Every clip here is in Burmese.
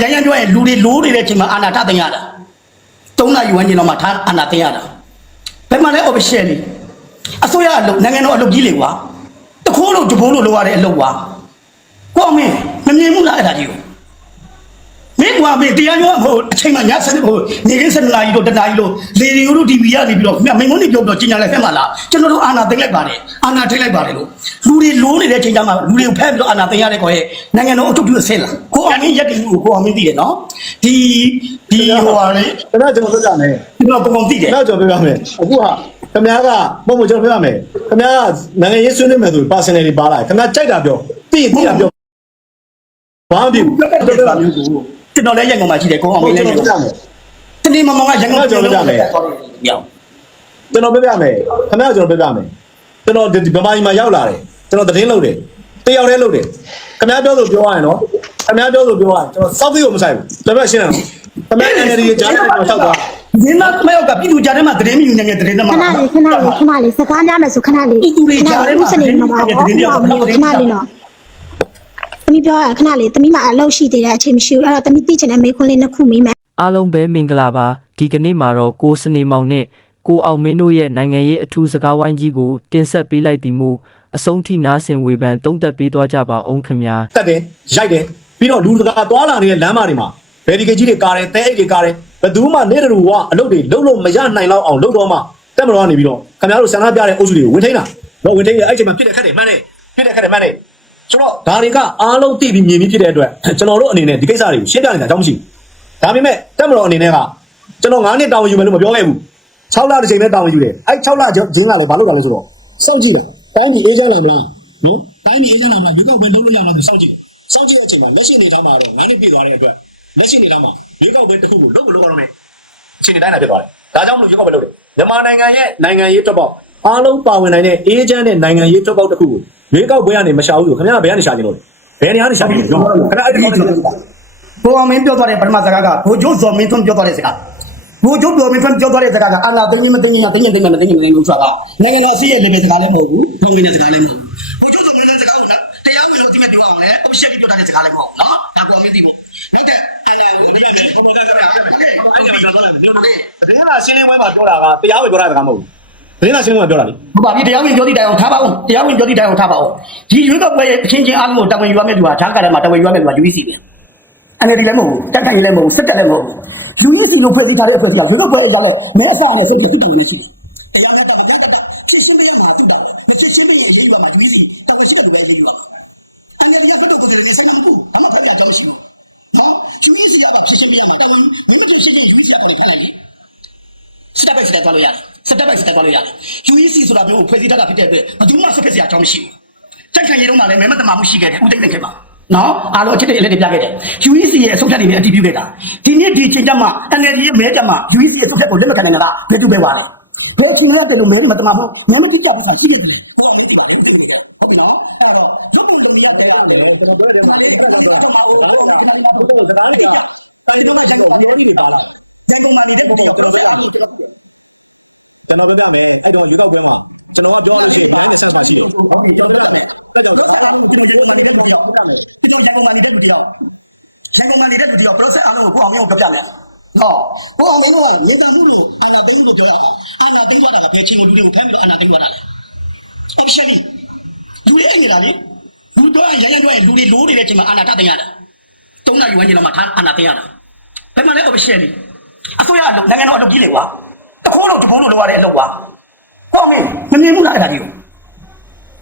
ရန်ရန်ပြောရင်လူတွေလိုးနေတဲ့အချိန်မှာအာနာထတင်ရတာ၃နာရီဝန်းကျင်လောက်မှထားအာနာတင်ရတာဘယ်မှာလဲ official လေအစိုးရအလုပ်နိုင်ငံတော်အလုပ်ကြီးလေကွာတခိုးလို့တဘိုးလို့လိုရတဲ့အလုပ်ကွာကိုအောင်မင်းမမြင်ဘူးလားအဲ့ဒါကြီးကို မင်းကွာမင်းတရားပြောမဟုတ်အချိန်မှညစနေဖို့နေကင်းစနေလာကြီးတို့တနာကြီးတို့လေရီယိုတို့ TV ရနေပြီးတော့မြမင်းမုန်းနေပြောတော့ကျင်ညာလိုက်ဖက်မှာလားကျွန်တော်တို့အာနာသိမ့်လိုက်ပါတယ်အာနာထိတ်လိုက်ပါတယ်လို့လူတွေလိုးနေတဲ့အချိန်ကျမှလူတွေကိုဖက်ပြီးတော့အာနာသိမ့်ရတဲ့ကောရဲ့နိုင်ငံတော်အထုပ်ပြုဆဲလာကိုအောင်မင်းရက်တင်ကိုကိုအောင်မင်းသိတယ်နော်ဒီဒီဟိုဟာလေခဏကျွန်တော်ပြောပြမယ်ဒီတော့ပုံပုံသိတယ်ခဏကျွန်တော်ပြောပြမယ်အခုဟာခင်ဗျားကမဟုတ်ဘူးကျွန်တော်ပြောပြမယ်ခင်ဗျားကနိုင်ငံရေးဆွေးနွေးမယ်ဆို personal တွေပါလာခင်ဗျားကြိုက်တာပြောသိသိတာပြောဘာမှမဖြစ်ဘူးပြောပြတယ်ဆိုတာမျိုးကို ကျွန်တော်လည်းရက်ကုန်မှရှိတယ်ကိုအောင်မင်းလည်းကျွန်ရက်တော်ကုန်ပြောပြမယ်တနေ့မမောင်ကရန်ကုန်ပြောပြမယ်ရောကျွန်တော်ပြောပြမယ်ခင်ဗျားကကျွန်တော်ပြောပြမယ်ကျွန်တော်ဒီဗမာပြည်မှာရောက်လာတယ်ကျွန်တော်သတင်းလုပ်တယ်တယောက်တည်းလုပ်တယ်ခင်ဗျားပြောဆိုပြောရရင်နော်ခင်ဗျားပြောဆိုပြောရရင်ကျွန်တော်စောက်သေးကိုမဆိုင်ဘူးကျွန်တော်ရှင်းတယ်နော်ခင်ဗျား NLD ရဲ့ကြားထဲမှာဆောက်သွားဒီမှာမယောက်ကပြည်သူကြားထဲမှာသတင်းမယူနိုင်တဲ့သတင်းသမားခဏလေးခဏလေးခဏလေးစကားများမယ်ဆိုခဏလေးသူတွေကြားထဲမှာခဏလေးမှာပါဒီတော့နေ့ခဏတော့လေးခဏလေးနော် သမီးပြောရခဏလေးသမီးမှာအလုပ်ရှိသေးတဲ့အချိန်မရှိဘူးအဲ့တော့သမီးသိချင်တဲ့မေးခွန်းလေးနှစ်ခုမေးမယ်အားလုံးပဲမင်္ဂလာပါဒီကနေ့မှာတော့ကိုစနေမောင်နဲ့ကိုအောင်မင်းတို့ရဲ့နိုင်ငံရေးအထူးစကားဝိုင်းကြီးကိုတင်ဆက်ပေးလိုက်သည်မို့အဆုံးထိနားဆင်ဝေဖန်တုံးသက်ပေးသွားကြပါအောင်ခင်ဗျာတက်တယ်ရိုက်တယ်ပြီးတော့လူတကာသွားလာနေတဲ့လမ်းမတွေမှာဗယ်ဒီကေကြီးတွေကားတယ်တဲအိတ်တွေကားတယ်ဘယ်သူမှနေတူကအလုပ်တွေလုပ်လို့မရနိုင်တော့အောင်လုပ်တော့မှတက်မတော်ကနေပြီးတော့ခင်ဗျားတို့ဆန္ဒပြတဲ့အုပ်စုတွေကိုဝင်ထိန်းတာတော့ဝင်ထိန်းရအဲ့ချိန်မှာဖြစ်တဲ့ခက်တယ်မှန်းတယ်ဖြစ်တဲ့ခက်တယ်မှန်းတယ် ဆိုတော့ဒါတွေကအားလုံးသိပြီးမြင်ပြီးဖြစ်တဲ့အတွက်ကျွန်တော်တို့အနေနဲ့ဒီကိစ္စတွေကိုရှင်းပြနေတာအကြောင်းမရှိဘူးဒါပေမဲ့တက်မတော်အနေနဲ့ကကျွန်တော်9နှစ်တာဝန်ယူမယ်လို့မပြောခဲ့ဘူး6လတစ်ချိန်နဲ့တာဝန်ယူတယ်အဲ့6လချင်းကလည်းဘာလုပ်တာလဲဆိုတော့စောင့်ကြည့်တာတိုင်းပြည်အေးချမ်းလာမလားနော်တိုင်းပြည်အေးချမ်းလာမလားရွေးကောက်ပွဲလုပ်လို့ရအောင်လို့စောင့်ကြည့်စောင့်ကြည့်တဲ့အချိန်မှာလက်ရှိနေထားမှာတော့9နှစ်ပြည့်သွားတဲ့အတွက်လက်ရှိနေထားမှာရွေးကောက်ပွဲတစ်ခုကိုလုပ်မလုပ်အောင်လဲအချိန်တိုင်းလာဖြစ်သွားတယ်ဒါကြောင့်မလို့ရွေးကောက်ပွဲလုပ်တယ်မြန်မာနိုင်ငံရဲ့နိုင်ငံရေးထွက်ပေါက်အားလုံးပါဝင်နိုင်တဲ့အေးချမ်းတဲ့နိုင်ငံရေးထွက်ပေါက်တစ်ခုကို ရွေးကောက်ပွဲကနေမရှာဘူးလို့ခင်ဗျားကဘယ်ကနေရှာနေလို့လဲဘယ်နေရာကနေရှာနေလဲကျွန်တော်ခဏအဲ့ဒီမှာကျွန်တော်ဘိုးအောင်မင်းပြောသွားတဲ့ပထမစကားကဘိုးကျိုးဇော်မင်းသွန်းပြောသွားတဲ့စကားဘိုးကျိုးဇော်မင်းသွန်းပြောသွားတဲ့စကားကအာနာသိင်းမသိင်းရသိင်းသိင်းမသိင်းမသိင်းဘူးဆိုတာကနိုင်ငံတော်အစည်းအဝေးလည်းစကားလည်းမဟုတ်ဘူးဘုံမင်းတဲ့စကားလည်းမဟုတ်ဘူးဘိုးကျိုးဇော်မင်းတဲ့စကားကိုတရားဝင်လို့အတိမပြောအောင်လဲ official ပြောတဲ့စကားလည်းမဟုတ်နော်ဒါကိုအမင်းသိဖို့နောက်တဲ့အာနာကိုတရားဝင်ဟောတာကလည်းအဲ့ဒါပြောသွားတယ်ဒီလိုလိုသတင်းလာရှင်းလင်းပွဲမှာပြောတာကတရားဝင်ပြောတာကမဟုတ်ဘူး သတင်းလာရှင်းလင်းပွဲမှာပြောတာလေဟုတ်ပါပြီတရားဝင်ပြောသည့်တိုင်အောင်ထားပါဦးတရားဝင်ပြောသည့်တိုင်အောင်ထားပါဦးဒီရွေးကောက်ပွဲရဲ့အချင်းချင်းအားလုံးကိုတာဝန်ယူရမယ့်လူဟာဓာတ်ကရမှာတာဝန်ယူရမယ့်လူဟာ UEC ပဲအနေဒီလည်းမဟုတ်ဘူးတက်တိုင်လည်းမဟုတ်ဘူးစစ်တက်လည်းမဟုတ်ဘူး UEC ကိုဖွဲ့စည်းထားတဲ့အဖွဲ့အစည်းကရွေးကောက်ပွဲအရာနဲ့မဲအစားနဲ့စိတ်ပြည့်တူနေရှိတယ်တရားကတည်းကစစ်ရှင်းပေးမှာတိတာမစစ်ရှင်းပေးရင်ရေးပါမှာ UEC တာဝန်ရှိတဲ့လူပဲရေးပါမှာအနေဒီကတော့ကိုယ်တွေစိတ်မကူအမှန်ဖျက်တော့ရှိနော် UEC ကပါစစ်ရှင်းပေးမှာတာဝန်မင်းမစစ်ရှင်းရင် UEC ကပေါ်ခိုင်းတယ်စစ်တပ်ပဲစစ်တပ်သွားလို့ရတယ်စစ်တပ်ပဲစစ်တပ် သွားလို့ရတယ် UEC ဆိုတာမျိုးကိုဖွဲ့စည်းထားတာဖြစ်တဲ့အတွက်ဘယ်သူမှဆွတ်ခဲ့စရာအကြောင်းမရှိဘူးတက်ခံရတော့လည်းမဲမတမာမှုရှိခဲ့တယ်ဦးတိတ်တဲ့ခေတ်မှာနော်အားလုံးအချက်တွေအလက်တွေပြခဲ့တယ် UEC ရဲ့အဆုံးဖြတ်တွေလည်းအတည်ပြုခဲ့တာဒီနေ့ဒီချိန်ကျမှ NLD ရဲ့မဲကြမှာ UEC ရဲ့အဆုံးဖြတ်ကိုလက်မခံနိုင်တာကဘယ်သူပဲပါလဲဘယ်ချိန်ရတယ်လို့မဲမတမာမှုမဲမကြည့်ကြဘူးဆိုတာရှိတယ်ဟုတ်နော်အဲ့တော့ရုပ်ပုံလုံးရတဲ့အားလည်းကျွန်တော်တို့ရဲ့မလေးကတော့တော့မှာဟိုဟိုဒီမှာတော့စကားလေးကတိုင်းပြည်မှာဆက်ပြီးရည်ပါလားညကုန်မှလည်းတဲ့ပုံကတော့ပြောတာ ကျွန်တော်ပြောပြမယ်အဲ့တော့ဒီတော့ပြောမှာကျွန်တော်ကပြောလို့ရှိရင်ကျွန်တော်ဆက်တာရှိတယ်ဟုတ်ပြီကျွန်တော်အဲ့တော့အဲ့တော့ဒီလိုမျိုးကျွန်တော်ပြောပြမယ်ဒီတော့ညကုန်မှလည်းတဲ့လူတယောက်ညကုန်မှလည်းတဲ့လူတယောက် process အားလုံးကိုကိုအောင်အောင်ပြပြမယ်ဟောကိုအောင်အောင်ကမြေတံမှုလို့အာနာသိန်းလို့ပြောရအောင်အာနာသိန်းမှာကဘယ်ချိန်လူတွေကိုဖမ်းပြီးတော့အာနာသိန်းသွားတာလဲ optionally လူတွေအဲ့နေတာလေလူတော့ရရတော့လူတွေလိုးနေတဲ့အချိန်မှာအာနာထတင်ရတာ၃နာရီဝန်းကျင်လောက်မှထားအာနာတင်ရတာဘယ်မှာလဲ optionally အစိုးရအလုပ်နိုင်ငံတော်အလုပ်ကြီးလေကွာတ ခိုးလို့တဘိုးလို့လိုရတဲ့အလုပ်ကွာကောင်းမင်းမမြင်ဘူးလားအဲ့ဒါကြီးကို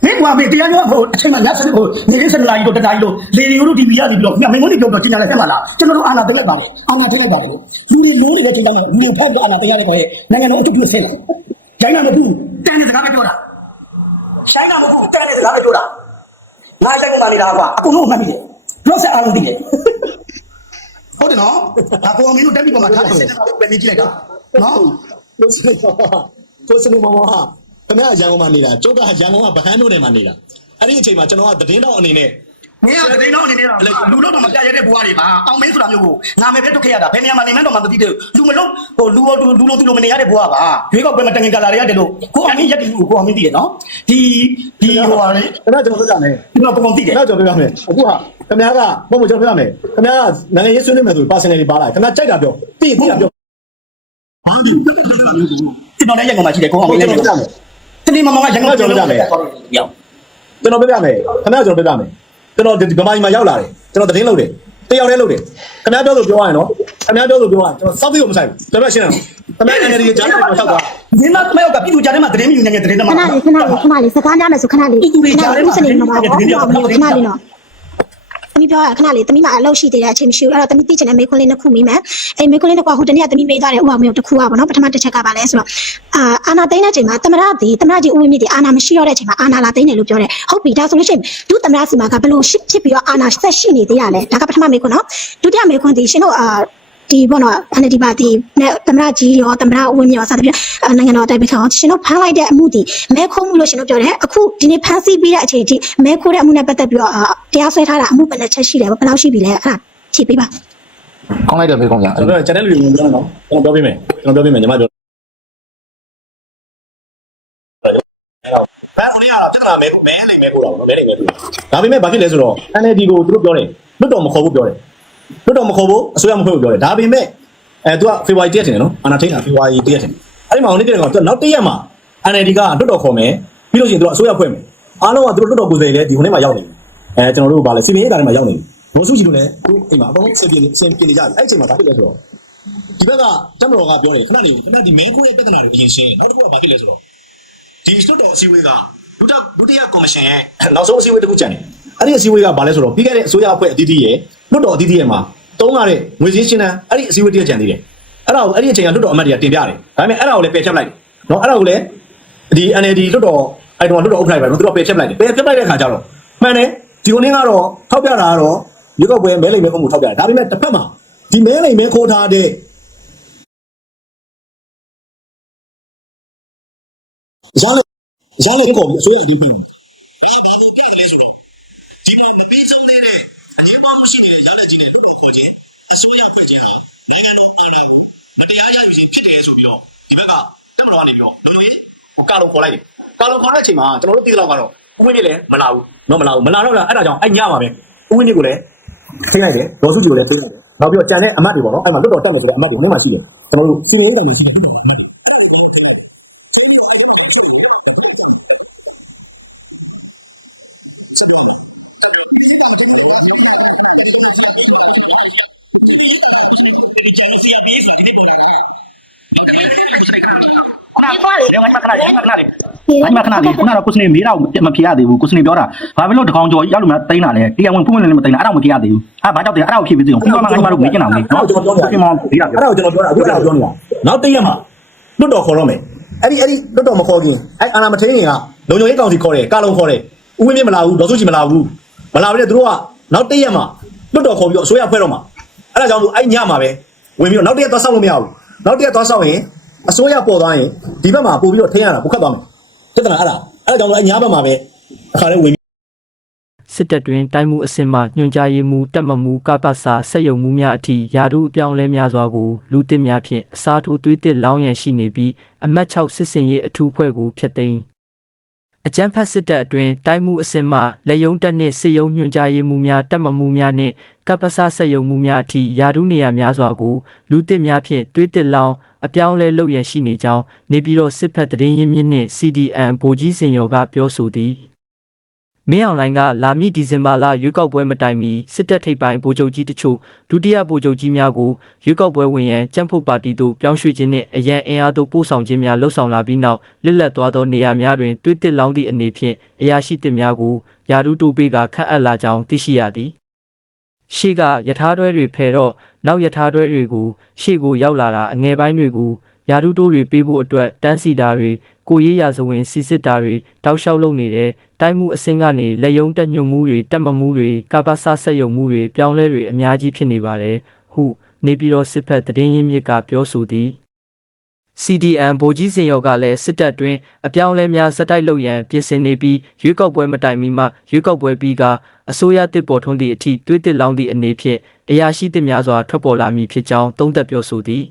မင်းကမင်းတရားပြောဖို့အချိန်မှညစနေဖို့နေကင်းစနေလာကြီးတို့တနားကြီးတို့လေရီယိုတို့ TV ရနေပြီးတော့မင်းမင်းတို့ပြောတော့ကျင်ညာလိုက်ဆက်မှာလားကျွန်တော်တို့အာနာတင်လိုက်ပါလေအာနာတင်လိုက်ပါလေလူတွေလိုးနေတဲ့အချိန်မှာလူတွေဖက်ပြီးအာနာတင်ရတဲ့ခေါ်ရဲ့နိုင်ငံတော်အတူတူဆင်းလာဂျိုင်းနာမဘူးတန်တဲ့စကားပဲပြောတာရှိုင်းတာမဟုတ်ဘူးတန်တဲ့စကားပဲပြောတာငါရိုက်ကုန်မှနေတာကွာအကုန်လုံးမှတ်မိတယ်တော့ဆက်အားလုံးသိတယ်ဟုတ်တယ်နော်ဒါကိုအမင်းတို့တက်ပြီးပေါ်မှာထားတဲ့စက်တွေပဲနေကြည့်လိုက်တာနော် လို့ဆိုတော့ကိုစနူမမဟာခင်ဗျာရန်ကုန်မှာနေတာကျုပ်ကရန်ကုန်ကဗဟန်းတို့နယ်မှာနေတာအဲ့ဒီအချိန်မှာကျွန်တော်ကသတင်းတော်အနေနဲ့မင်းကတိန်တော့အနေနဲ့လူလို့တော့မပြရတဲ့ဘွားတွေပါအောင်မင်းဆိုတာမျိုးကိုငါမယ်ပဲတုတ်ခဲ့ရတာဘယ်နေရာမှာနေမှန်းတော့မသိသေးဘူးလူမလို့ဟိုလူလူလူလူမနေရတဲ့ဘွားပါရွေးကောက်ပွဲမှာတငင်ကလာရရတယ်လို့ကိုအမင်းရက်တီကိုကိုအမင်းသိရနော်ဒီဒီဟိုဟာလေခဏကျွန်တော်ပြောပြမယ်ဒီတော့ပုံပုံသိတယ်ခဏကျွန်တော်ပြောပြမယ်အခုဟာခင်ဗျားကပုံမကျွန်တော်ပြောပြမယ်ခင်ဗျားကနိုင်ငံရေးဆွေးနွေးမယ်ဆို personality ပါလာခင်ဗျားကြိုက်တာပြောသိသိတာပြော ဒီတော့လည်းရက်ကောင်မှရှိတယ်ကိုအမင်းလည်းကျွန်တော်ပြောပြမယ်တနေ့မမကရက်ကောင်ပြောလို့ရတယ်ရောကျွန်တော်ပြောပြမယ်ခင်ဗျားကျွန်တော်ပြောပြမယ်ကျွန်တော်ဒီဗမာပြည်မှာရောက်လာတယ်ကျွန်တော်သတင်းလုပ်တယ်တယောက်တည်းလုပ်တယ်ခင်ဗျားပြောလို့ပြောရရင်နော်ခင်ဗျားပြောလို့ပြောရရင်ကျွန်တော်စောက်ပြီးတော့မဆိုင်ဘူးကျွန်တော်ရှင်းတယ်ခင်ဗျား NLD ရဲ့ဂျာတ်ကိုရှောက်သွားဒီမှာမရောက်တာပြည်သူကြားထဲမှာသတင်းမြူနေတဲ့သတင်းသခမားဏလေးခဏလေးခဏလေးစကားများမယ်ဆိုခဏလေးခဏလေးစနေမှာပါခဏလေးနော် သမီးပြောရခဏလေးသမီးမအလုပ်ရှိသေးတဲ့အချိန်မရှိဘူးအဲ့တော့သမီးသိချင်တဲ့မေခွန်းလေးနှစ်ခုမိမယ်အဲ့မေခွန်းလေးတစ်ခုဟိုတနေ့ကသမီးမေးသွားတယ်ဥပမာမျိုးတစ်ခုอ่ะဗောနော်ပထမတစ်ချက်ကပါလဲဆိုတော့အာအာနာသိန်းတဲ့အချိန်မှာသမရသည်သမရကြီးဦးဝင်းမြင့်ဒီအာနာမရှိတော့တဲ့အချိန်မှာအာနာလာသိန်းတယ်လို့ပြောတယ်ဟုတ်ပြီဒါဆိုလို့ရှိရင်ဒုသမရစီမှာကဘလို့ရှိဖြစ်ပြီးတော့အာနာဆက်ရှိနေသေးရလဲဒါကပထမမေခွန်းနော်ဒုတိယမေခွန်းဒီရှင်တို့အာ ဒီဘောနော်အနေဒီပါဒီနဲ့သမရကြီးရောသမရဦးဝင်းမြင့်ရောစသဖြင့်နိုင်ငံတော်အတိုင်ပင်ခံရောရှင်တို့ဖမ်းလိုက်တဲ့အမှုဒီမဲခုံးမှုလို့ရှင်တို့ပြောတယ်အခုဒီနေ့ဖမ်းဆီးပြီးတဲ့အချိန်ထိမဲခိုးတဲ့အမှုနဲ့ပတ်သက်ပြီးတော့တရားစွဲထားတာအမှုဘယ်နှချက်ရှိလဲဘယ်လောက်ရှိပြီလဲအဲ့ဒါဖြေပေးပါကောင်းလိုက်တယ်ဘေးကောင်းကြကျွန်တော်ပြော channel လေးကိုပြောနော်ကျွန်တော်ပြောပြမယ်ကျွန်တော်ပြောပြမယ်ညီမပြောဘယ်ဦးလေးကတော့ပြဿနာမဲကိုမဲနိုင်မဲကိုတော့မဲနိုင်မဲကိုဒါပေမဲ့ဘာဖြစ်လဲဆိုတော့ NLD ကိုသူတို့ပြောတယ်လွတ်တော်မခေါ်ဘူးပြောတယ် လွတ်တော်မခေါ်ဘူးအစိုးရမဖွဲ့ဘူးပြောတယ်ဒါပေမဲ့အဲသူက February 1ရက်ထင်တယ်နော်အာနာထိန်က February 1ရက်ထင်တယ်အဲ့ဒီမှာဟိုနေ့တည်းကသူနောက်တစ်ရက်မှာ NLD ကလွတ်တော်ခေါ်မယ်ပြီးလို့ရှိရင်သူကအစိုးရဖွဲ့မယ်အားလုံးကသူတို့လွတ်တော်ကိုယ်စားလှယ်လည်းဒီဟိုနေ့မှာရောက်နေပြီအဲကျွန်တော်တို့ဗာလဲစီမင်းရေးတာထဲမှာရောက်နေပြီဘောစုကြီးတို့လည်းသူအိမ်မှာအကုန်လုံးစင်ပြင်းစင်ပြင်းနေကြတယ်အဲ့ဒီအချိန်မှာဘာဖြစ်လဲဆိုတော့ဒီဘက်ကတမတော်ကပြောတယ်ခဏလေးခဏဒီမဲခိုးရဲ့ပြဿနာတွေအရင်ရှင်းနောက်တစ်ခုကဘာဖြစ်လဲဆိုတော့ဒီစွတ်တော်အစည်းအဝေးကဒုတိယဒုတိယကော်မရှင်ရဲ့နောက်ဆုံးအစည်းအဝေးတစ်ခုကျန်တယ်အဲ့ဒီအစည်းအဝေးကဘာလဲဆိုတော့ပြီးခဲ့တဲ့အစိုးရအဖွဲ့အသီးသီးရဲ့ လွတ်တော်အသီးသီးရဲ့မှာတုံးလာတဲ့ငွေစည်းရှင်းတန်းအဲ့ဒီအစည်းအဝေးတစ်ရက်ကျန်သေးတယ်အဲ့ဒါကိုအဲ့ဒီအချိန်ကလွတ်တော်အမတ်တွေကတင်ပြတယ်ဒါပေမဲ့အဲ့ဒါကိုလည်းပယ်ဖျက်လိုက်တယ်နော်အဲ့ဒါကိုလည်းဒီ NLD လွတ်တော်အဲ့တော့လွတ်တော်ဥက္ကဋ္ဌပဲနော်သူတို့ပယ်ဖျက်လိုက်တယ်ပယ်ဖျက်လိုက်တဲ့ခါကျတော့မှန်တယ်ဒီကိုနင်းကတော့ထောက်ပြတာကတော့ရုပ်ောက်ပွဲမဲလိမ်မဲခုမှုထောက်ပြတယ်ဒါပေမဲ့တစ်ဖက်မှာဒီမဲလိမ်မဲခိုးထားတဲ့ရလို့ရလို့ကိုဆိုရဒီပြီဒီပေး တရားရယူခြင်းဖြစ်တယ်ဆိုပြီးတော့ဒီဘက်ကတက်မတော်ကနေပြီးတော့ဘယ်လိုလဲကာလုံခေါ်လိုက်တယ်ကာလုံခေါ်တဲ့အချိန်မှာကျွန်တော်တို့သိတဲ့လောက်ကတော့ဥပဒေလည်းမလာဘူးနော်မလာဘူးမလာတော့အဲ့ဒါကြောင့်အဲ့ညပါပဲဥပဒေကိုလည်းထိလိုက်တယ်ဒေါ်စုကြိုလည်းထိလိုက်တယ်နောက်ပြီးတော့ကြံတဲ့အမတ်တွေပေါ့နော်အဲ့မှာလွတ်တော်တက်မယ်ဆိုတဲ့အမတ်တွေဝင်မှရှိတယ်ကျွန်တော်တို့စီရင်ရေးတယ်ရှိတယ် ခဏခဏလေးခဏလေးခဏလေး ဖြေ ဘာမှခ ဏလေးခုနကတော့ကိုစနေမေးတာကိုမဖြေရသေးဘူးကိုစနေပြောတာဘာဖြစ်လို့တကောင်ကျော်ရောက်လို့မသိမ်းတာလဲတရားဝင်ပုံမှန်လည်းမသိမ်းတာအဲ့ဒါမဖြေရသေးဘူးအဲ့ဘာကြောင့်လဲအဲ့ဒါကိုဖြေပြီးသေးအောင်ပြီးမှငါ့မှာတော့မေးချင်တာမေးအဲ့ဒါကျွန်တော်ပြောနေတာပြင်မောင်းပြီးတာပြောအဲ့ဒါကိုကျွန်တော်ပြောတာအခုကျွန်တော်ပြောနေတာနောက်တစ်ရက်မှာလွတ်တော်ခေါ်တော့မယ်အဲ့ဒီအဲ့ဒီလွတ်တော်မခေါ်ခင်အဲ့အာနာမထင်းရင်ကလုံခြုံရေးကောင်စီခေါ်တယ်ကာလုံခေါ်တယ်ဥဝင်းမြင့်မလာဘူးဒေါ်စုကြည်မလာဘူးမလာဘူးလေသူတို့ကနောက်တစ်ရက်မှာလွတ်တော်ခေါ်ပြီးတော့အစိုးရဖွဲ့တော့မှာအဲ့ဒါကြောင့်လို့အဲ့ညမှာပဲဝင်ပြီးတော့နောက်တစ်ရက်သွားဆောက်လို့မရဘူးနောက်တစ်ရက်သွားဆောက်ရင်အစိုးရပေါ်သွားရင်ဒီဘက်မှာပို့ပြီးတော့ထင်းရတာပုတ်ခတ်သွားမယ် ပြဿနာအဲ့ဒါအဲ့ဒါကြောင့်လို့အဲ့ညဘက်မှာပဲအခါလေးဝင်စစ်တပ်တွင်တိုင်းမှုအစင်မှညွှန်ကြားရေးမှူးတပ်မမှုကပ္ပစာဆက်ယုံမှုများအထိယာရုအပြောင်းလဲများစွာကိုလူတစ်များဖြင့်အစားထိုးသွေးတစ်လောင်းရန်ရှိနေပြီးအမတ်6စစ်စင်ရေးအထူးဖွဲ့ကိုဖျက်သိမ်းအကြမ်းဖက်စစ်တပ်အတွင်တိုင်းမှုအစင်မှလက်ယုံတပ်နှင့်စစ်ယုံညွှန်ကြားရေးမှူးများတပ်မမှုများနှင့်ကပ္ပစာဆက်ယုံမှုများအထိယာရုနေရာများစွာကိုလူတစ်များဖြင့်သွေးတစ်လောင်း အပြောင်းလဲလုပ်ရန်ရှိနေကြောင်းနေပြည်တော်စစ်ဖက်တရင်ရင်းမြစ်နှင့် CDN ဗိုလ်ကြီးစင်ရော်ကပြောဆိုသည်မင်းအောင်လိုင်းကလာမည့်ဒီဇင်ဘာလရွေးကောက်ပွဲမတိုင်မီစစ်တပ်ထိပ်ပိုင်းဗိုလ်ချုပ်ကြီးတချို့ဒုတိယဗိုလ်ချုပ်ကြီးများကိုရွေးကောက်ပွဲဝင်ရန်ကြံ့ဖို့ပါတီသို့ပြောင်းရွှေ့ခြင်းနှင့်အရန်အင်အားသို့ပို့ဆောင်ခြင်းများလှုပ်ဆောင်လာပြီးနောက်လစ်လက်သွားသောနေရာများတွင်တွေးတစ်လောင်းသည့်အနေဖြင့်အရာရှိတစ်များကိုယာရုတိုပေးကခန့်အပ်လာကြောင်းသိရှိရသည် ရှေ့ကယထာတွဲတွေဖယ်တော့နောက်ယထာတွဲတွေကိုရှေ့ကိုရောက်လာတာအငယ်ပိုင်းတွေကိုယာရုတိုးတွေပေးဖို့အတွက်တန်းစီတာတွေကိုရေးရာဇဝင်စီစစ်တာတွေတောက်လျှောက်လုပ်နေတဲ့တိုင်းမှုအစင်းကနေလက်ယုံတက်ညွံမှုတွေတက်မမှုတွေကပ္ပဆဆက်ယုံမှုတွေပြောင်းလဲတွေအများကြီးဖြစ်နေပါတယ်ဟုနေပြည်တော်စစ်ဖက်သတင်းရင်းမြစ်ကပြောဆိုသည် CDN ဗိုလ်ကြီးစင်ရော်ကလည်းစစ်တပ်တွင်အပြောင်းအလဲများစက်တိုက်လုပ်ရန်ပြင်ဆင်နေပြီးရွေးကောက်ပွဲမတိုင်မီမှရွေးကောက်ပွဲပြီးကအစိုးရတစ်ပေါ်ထွန်းသည့်အထိတွေးတစ်လောင်းသည့်အနေဖြင့်အရာရှိသည့်များစွာထွက်ပေါ်လာမည်ဖြစ်ကြောင်းသုံးသပ်ပြောဆိုသည်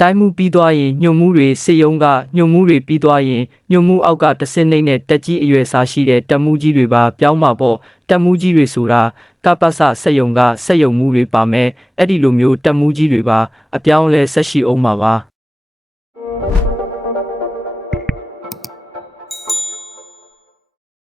တိုင်းမှုပြီးသွားရင်ညွန်မှုတွေစစ်ရုံးကညွန်မှုတွေပြီးသွားရင်ညွန်မှုအောက်ကတဆင့်နှိမ့်နဲ့တက်ကြီးအရွယ်စားရှိတဲ့တက်မှုကြီးတွေပါပြောင်းမှာပေါ့တက်မှုကြီးတွေဆိုတာကပ္ပစစက်ယုံကစက်ယုံမှုတွေပါမယ်အဲ့ဒီလိုမျိုးတက်မှုကြီးတွေပါအပြောင်းလဲဆက်ရှိအောင်မှာပါ